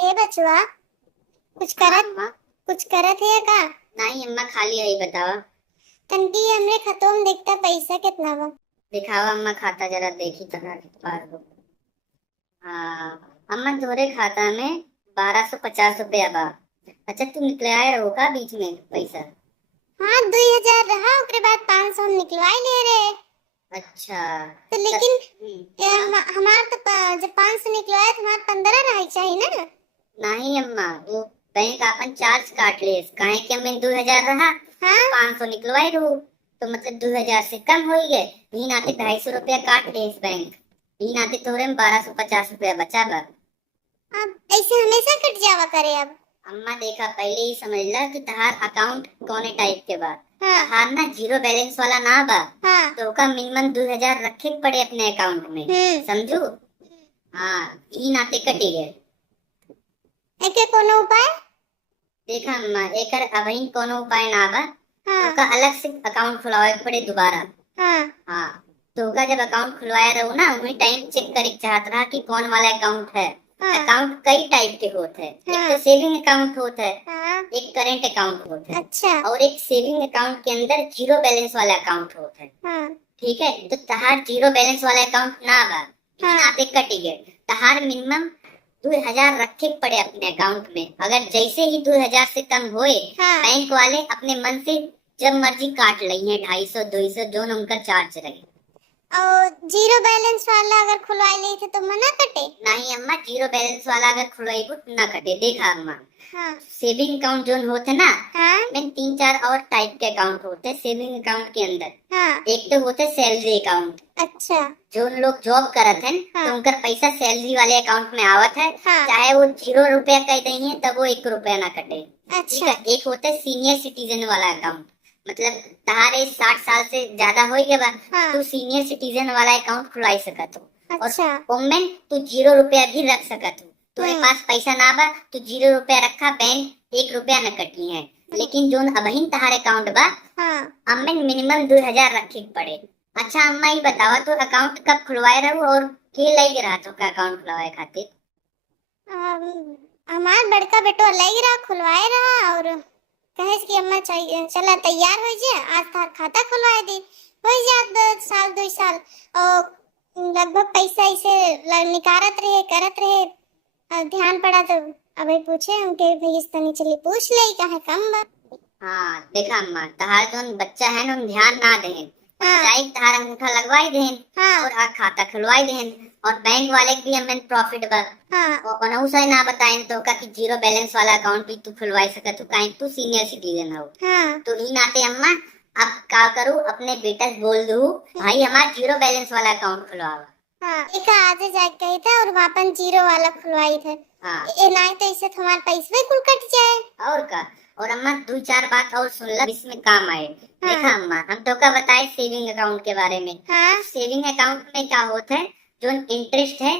ए बचवा, कुछ करत अम्मा। कुछ करत है का? नहीं अम्मा, खाली है, बतावा। तनकी हमरे खतों देखता पैसा कितना बा। दिखावा अम्मा, खाता जरा देखी तरा पार हो। हाँ अम्मा, तोरे खाता में 1250 रुपया बा। अच्छा, तू निकले आए रहो का बीच में पैसा? हाँ, 2000 रहा, ओकरे बाद 500 निकलवाई ले रे। अच्छा। तो त- लेकिन हाँ। हमार तो जब 500 निकलवाए तो हमार 15 रहा चाहिए ना। नहीं अम्मा, वो बैंक अपन चार्ज काट ले, काहे कि हमें 2000 रहा तो हाँ, 500 निकलवाई रहू, तो मतलब 2000 से कम हो गए। ही नाते 250 रुपया काट ले इस बैंक। ही नाते तोरे में 1250 रुपया बचा बा। अब ऐसे हमेशा कट जावा करे अब। अम्मा देखा, पहले ही समझ ला कि तहार अकाउंट कौने टाइप के बा। हाँ तहार ना जीरो बैलेंस वाला ना बा। हाँ। तो का मिनिमम 2000 रखे के पड़े अपने अकाउंट में, समझू। हाँ, ई नाते कटी गए। एके कोनो उपाय? देखा अम्मा, एकर अबही कोनो उपाय ना बा। हाँ तो का अलग से अकाउंट खुलवाए के पड़े दोबारा। हाँ हाँ। तो का जब अकाउंट खुलवाया रहो ना, वही टाइम चेक करे चाहत रहा कि कौन वाला अकाउंट है। हाँ अकाउंट कई टाइप के होते हैं। एक हाँ तो सेविंग अकाउंट होता है, हाँ। एक करेंट अकाउंट होता है, अच्छा। और एक सेविंग अकाउंट के अंदर जीरो बैलेंस वाला अकाउंट होता है। हाँ ठीक है, तो तहार जीरो बैलेंस वाला अकाउंट ना बा, हाँ। नाते कटी गए। तहार मिनिमम 2000 रखे के पड़े अपने अकाउंट में। अगर जैसे ही 2000 से कम होए, हाँ। बैंक वाले अपने मन से जब मर्जी काट लई है, 250 200 जो उनका चार्ज रहे। और जीरो बैलेंस वाला अगर खुलवाई ली थी तो मना कटे? नहीं अम्मा, जीरो बैलेंस वाला अगर खुलवाई तो ना कटे। देखा अम्मा, हाँ सेविंग अकाउंट जो होते ना, हाँ में 3 4 और टाइप के अकाउंट होते हैं सेविंग अकाउंट के अंदर। हाँ। एक तो होते सैलरी अकाउंट। अच्छा। जो लोग जॉब करत हैं, हाँ तो उनका पैसा सैलरी वाले अकाउंट में आवत है। हाँ। चाहे वो 0 रुपया कह देंगे तब वो 1 रुपया ना कटे। ठीक अच्छा। है, एक होता है सीनियर सिटीजन वाला अकाउंट। मतलब तहारे 60 साल से ज्यादा हो गया बा, हाँ। तू सीनियर सिटीजन वाला अकाउंट खुलवाई सकत हो। अच्छा। और ओमें तू 0 रुपया भी रख सकत हो। तुम्हारे पास पैसा ना बा तो 0 रुपया रखा, बैंक 1 रुपया न कटी है। लेकिन जो अबहिन तहार अकाउंट बा, हाँ। अम्मे मिनिमम 2000 रखे के पड़े। अच्छा अम्मा, ये बतावा तो अकाउंट कब खुलवाए रहू और के लग रहा तो का अकाउंट खुलवाए खातिर? हमार बड़का बेटो अलग रहा, खुलवाए रहा और कहे कि अम्मा चाहिए चला तैयार हो जाए, आज तार खाता खुलवाए दी। हो जाए 1 साल 2 साल और लगभग पैसा इसे निकारत रहे करत रहे। और ध्यान पड़ा तो अबे पूछे उनके भैया तनी चली पूछ ले कहे कम बा। हाँ देखा अम्मा, तहार जोन बच्चा है ना, उन ध्यान ना दें। हाँ जाई तहार अंगूठा लगवाई दें हाँ और आ खाता खुलवाई दें। और बैंक वाले के भी हमें प्रॉफिट बा। हाँ। और उन्हें उसे ना बताएं तो का कि जीरो बैलेंस वाला अकाउंट भी तू खुलवाई सकत हो, काहे तू सीनियर सिटीजन हो। हाँ तो ही नाते अम्मा, अब का करूँ, अपने बेटा से बोल दूँ भाई हमारा जीरो बैलेंस वाला अकाउंट खुलवावा। हाँ। एक आगे जाके गई था और वहाँ पर जीरो वाला खुलवाई थे। हाँ। नहीं तो इससे तुम्हारे पैसे भी कुल कट जाए। और का। और अम्मा 2 4 बात और सुन ला, इसमें काम आए। हाँ। देखा अम्मा, हम तो का बताए सेविंग अकाउंट के बारे में। हाँ सेविंग अकाउंट में क्या होता है, जो इंटरेस्ट है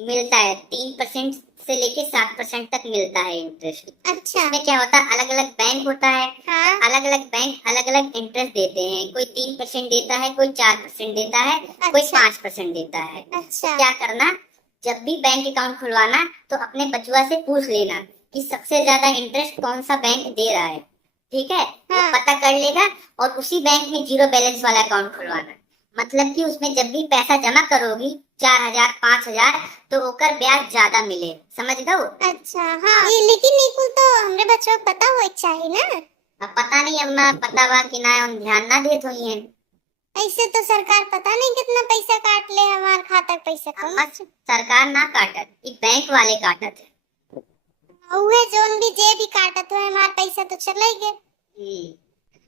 मिलता है 3% से लेके 7% तक मिलता है इंटरेस्ट। अच्छा। इसमें क्या होता है, अलग अलग बैंक होता है। हाँ। अलग अलग बैंक अलग अलग इंटरेस्ट देते हैं। कोई 3% देता है, कोई 4% देता है, कोई अच्छा। 5% देता है। अच्छा। क्या करना, जब भी बैंक अकाउंट खुलवाना तो अपने बचुआ से पूछ लेना कि सबसे ज्यादा इंटरेस्ट कौन सा बैंक दे रहा है। ठीक है, वो हाँ। पता कर लेगा और उसी बैंक में जीरो बैलेंस वाला अकाउंट खुलवाना। मतलब कि उसमें जब भी पैसा जमा करोगी 4000 5000, तो ओकर ब्याज ज्यादा मिले, समझ गओ। अच्छा। हाँ ये लेकिन निकुल तो हमरे बच्चों को पता हो चाहिए ना। अब पता नहीं अम्मा, पता बा कि ना, हम ध्यान ना देत हुई है। ऐसे तो सरकार पता नहीं कितना पैसा काट ले हमारे खाता का पैसा कम। अम्मा सरकार ना काटत, ये बैंक वाले काटत है। उहे जोन भी जे भी काटत हो हमारा पैसा तो चले गए।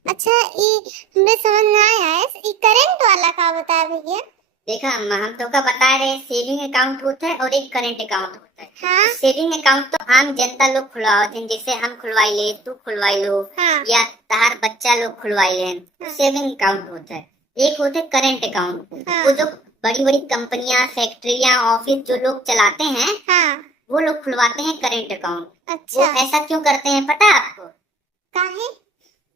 अच्छा, ये हमरे समझ में आया है, ये करंट वाला का बता भैया? देखा अम्मा, हम तो का बता रहे सेविंग अकाउंट होता है और एक करंट अकाउंट होता है। हाँ। सेविंग अकाउंट तो आम जनता लोग खुलवाते हैं, जैसे हम खुलवाई ले, तू खुलवाई लो, हाँ। या तहार बच्चा लोग खुलवाई ले। तो सेविंग अकाउंट होता है। एक होता है करंट अकाउंट। हाँ। वो जो बड़ी बड़ी कंपनियां, फैक्ट्रियां, ऑफिस जो लोग चलाते हैं, हाँ। वो लोग खुलवाते हैं करंट अकाउंट। अच्छा। वो ऐसा क्यों करते हैं पता है आपको? काहे?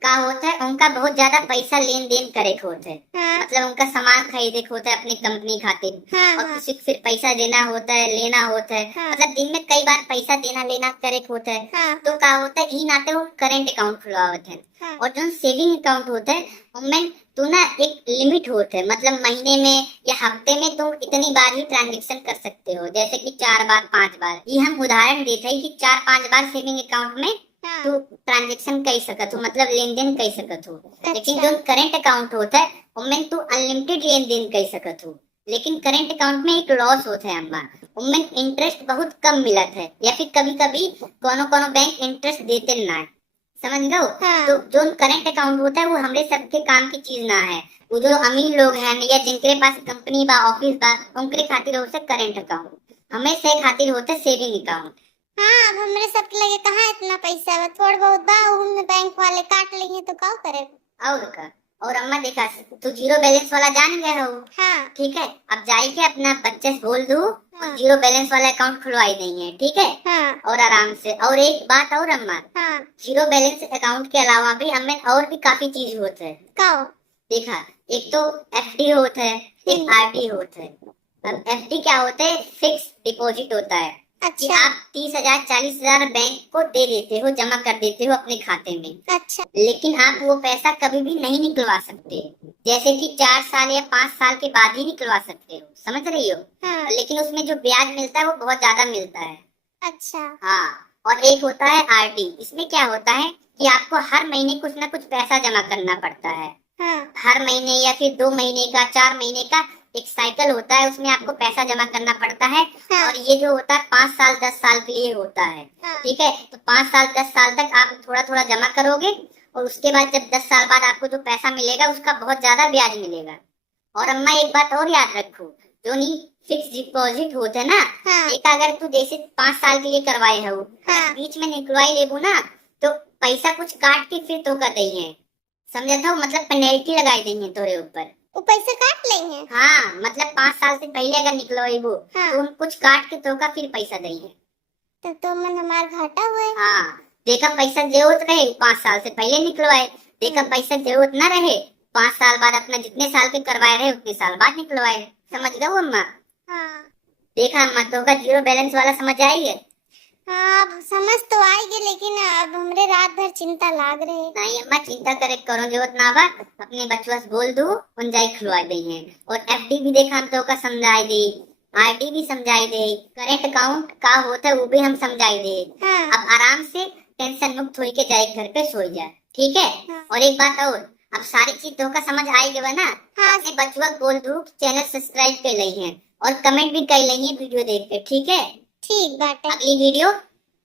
का होता है उनका बहुत ज्यादा पैसा लेन देन करे के होता है, हाँ मतलब उनका सामान खरीदे के होता है अपनी कंपनी खातिर, हाँ और हाँ किसी को फिर पैसा देना होता है, लेना होता है, हाँ मतलब दिन में कई बार पैसा देना लेना करे के होता है। हाँ तो का होता है ई नाते वो करेंट अकाउंट खुलवावत है। हाँ और जो सेविंग अकाउंट होता है उनमें तो ना एक लिमिट होता है, मतलब महीने में या हफ्ते में तुम इतनी बार ही ट्रांजेक्शन कर सकते हो, जैसे कि 4 बार 5 बार। ये हम उदाहरण देते हैं कि 4-5 बार सेविंग अकाउंट में हाँ तू ट्रांजेक्शन कर सकत हो, मतलब लेन देन कर सकत हो। लेकिन अच्छा जो करंट अकाउंट होता है उनमें तू अनलिमिटेड लेन देन कर सकत हो। लेकिन करंट अकाउंट में एक लॉस होता है अम्मा, उनमें इंटरेस्ट बहुत कम मिलत है, या फिर कभी कभी कोनो कोनो बैंक इंटरेस्ट देते ना है, समझ गए। हाँ तो जो करंट अकाउंट होता है वो हमरे सबके काम की चीज ना है, वो जो अमीर लोग हैं या जिनके पास कंपनी बा ऑफिस बा उनके खातिर होता है करंट अकाउंट, हमें से खातिर होता है सेविंग अकाउंट। हाँ। अब हमरे सबके लगे कहाँ इतना पैसा बा, थोड़ बहुत बा उहमे बैंक वाले काट लिए तो का करे। और का। और अम्मा देखा तू जीरो बैलेंस वाला जान गए हो, हाँ ठीक है, अब जाई के अपना बच्चे से बोल दू हाँ जीरो बैलेंस वाला अकाउंट खुलवाई देंगे, ठीक है। हाँ और आराम से। और एक बात और अम्मा, हाँ जीरो बैलेंस अकाउंट के अलावा भी हमें और भी काफी चीज होते हैं। का हो? देखा, एक तो एफडी होता है, एक आरडी होता है। अब एफडी क्या होता है, फिक्स डिपॉजिट होता है कि अच्छा आप 30,000 40,000 बैंक को दे देते हो, जमा कर देते हो अपने खाते में, अच्छा लेकिन आप वो पैसा कभी भी नहीं निकलवा सकते, जैसे कि 4 साल या 5 साल के बाद ही निकलवा सकते हो, समझ रही हो। हाँ लेकिन उसमें जो ब्याज मिलता है वो बहुत ज्यादा मिलता है। अच्छा हाँ। और एक होता है आरडी, इसमें क्या होता है कि आपको हर महीने कुछ ना कुछ पैसा जमा करना पड़ता है, हाँ हर महीने या फिर 2 महीने का 4 महीने का एक साइकिल होता है, उसमें आपको पैसा जमा करना पड़ता है। हाँ और ये जो होता है 5 साल 10 साल के लिए होता है, हाँ ठीक है। तो 5 साल 10 साल तक आप थोड़ा थोड़ा जमा करोगे, और उसके बाद जब 10 साल बाद आपको जो पैसा मिलेगा उसका बहुत ज्यादा ब्याज मिलेगा। और अम्मा एक बात और याद रखो, जो नहीं फिक्स डिपॉजिट होते हैं ना, हाँ एक अगर तू जैसे 5 साल के लिए करवाए हो, हाँ बीच में निकलवाई लेबू ना, तो पैसा कुछ काट के फिर तो कर देंगे, समझे तो, मतलब पेनल्टी लगाई देंगे तोरे ऊपर। वो पैसे काट लेंगे। हाँ, मतलब 5 साल से पहले अगर निकलवाइबू हाँ तो हम कुछ काट के तो का फिर पैसा देंगे। तो मन हमार घाटा हुए। हाँ, देखा पैसा जरूरत रहे 5 साल से पहले निकलवाए, देखा पैसा जरूरत ना रहे 5 साल बाद अपना जितने साल के करवाए रहे उतने साल बाद निकलवाए, समझ गए वो अम्मा। हाँ देखा अम्मा, तो का जीरो बैलेंस वाला समझ आई है। हाँ अब समझ तो आएगी, लेकिन अब हमरे रात भर चिंता लाग रहे। नहीं अम्मा, चिंता करे करो जरूरत ना बा, अपने बचवा से बोल दो उन जाई खुलवा देंगे। और एफडी भी देखा हम तो का समझाई दे, आरडी भी समझाई दे, करेंट अकाउंट का होता है वो भी हम समझाई दे। हाँ अब आराम से टेंशन मुक्त होके जाए घर पे सो जाए, ठीक है। हाँ और एक बात और, अब सारी चीज तो का समझ आई गए ना, हाँ अपने बचवा को बोल दो चैनल सब्सक्राइब कर ली है और कमेंट भी कर ली है वीडियो देख के, ठीक है। ठीक बाटे। अगली वीडियो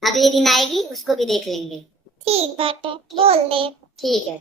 अगले दिन आएगी, उसको भी देख लेंगे। ठीक बाटे बोल दे। ठीक है।